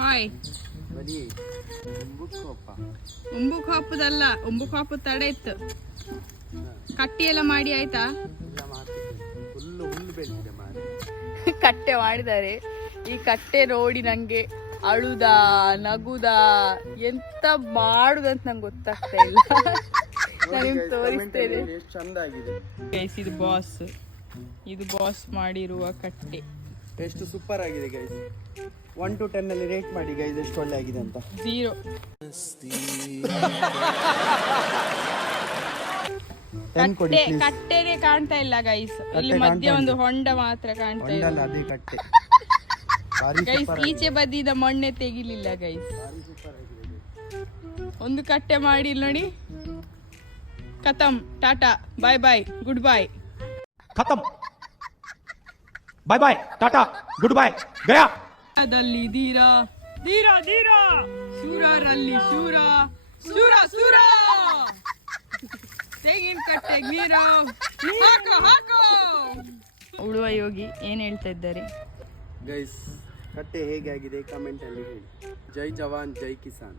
Hi. ಉಂಬುಕ್ ಹಾಪುದಲ್ಲ, ಉಂಬುಕ್ ಹಾಪುದ ತಡ ಇತ್ತು. ಕಟ್ಟಿ ಎಲ್ಲ ಮಾಡಿ ಆಯ್ತಾ? ಕಟ್ಟೆ ಮಾಡಿದ್ದಾರೆ. ಈ ಕಟ್ಟೆ ನೋಡಿ ನಂಗೆ ಅಳುದಾ ನಗುದಾ ಎಂತ ಮಾಡುದಂತ ನಂಗೆ ಗೊತ್ತಾಗ್ತಾ ಇಲ್ಲ. ನಾನು ತೋರಿಸ್ತೇನೆ. ಗೈಸ್ ಇದು ಬಾಸ್, ಇದು ಬಾಸ್ ಮಾಡಿರುವ ಕಟ್ಟೆ. ಎಷ್ಟು ಸೂಪರ್ ಆಗಿದೆ ಗೈಸ್. 1 to 10 ಅಲ್ಲಿ ರೇಟ್ ಮಾಡಿ ಗೈಸ್, ಎಷ್ಟು ಒಳ್ಳೆ ಆಗಿದೆ ಅಂತ. 0. ಕಟ್ಟೆನೇ ಕಾಣ್ತಾ ಇಲ್ಲ ಗೈಸ್. ಇಲ್ಲಿ ಮಧ್ಯ ಒಂದು ಹೊಂಡ ಮಾತ್ರ ಕಾಣ್ತಾ ಇದೆ. ಅದೇ ಕಟ್ಟೆ ಗೈಸ್. ಈಚೆ ಬದಿದ ಮಣ್ಣೆ ತೆಗಿಲಿಲ್ಲ ಗೈಸ್. ಒಂದು ಕಟ್ಟೆ ಮಾಡಿ ನೋಡಿ. ಖತಮ್, ಟಾಟಾ, ಬಾಯ್ ಬಾಯ್, ಗುಡ್ ಬಾಯ್. ಖತಮ್, ಬಾಯ್ ಬಾಯ್, ಟಾಟಾ, ಗುಡ್ ಬಾಯ್, ಗಯಾ. ದಲ್ಲಿ ಧೀರ ಧೀರ ಧೀರ, ಶೂರರಲ್ಲಿ ಶೂರ, ಶೂರ ಶೂರ. ತೆಗಿನ ಕಟ್ಟೆ ನೀರ ಹಾಕೋ ಹಾಕೋ. ಉಳುವ ಯೋಗಿ ಏನ್ ಹೇಳ್ತಾ ಇದ್ದಾರೆ ಗೈಸ್? ಕಟ್ಟೆ ಹೇಗೆ ಆಗಿದೆ ಕಮೆಂಟ್ ಅಲ್ಲಿ ಹೇಳಿ. ಜೈ ಜವಾನ್ ಜೈ ಕಿಸಾನ್.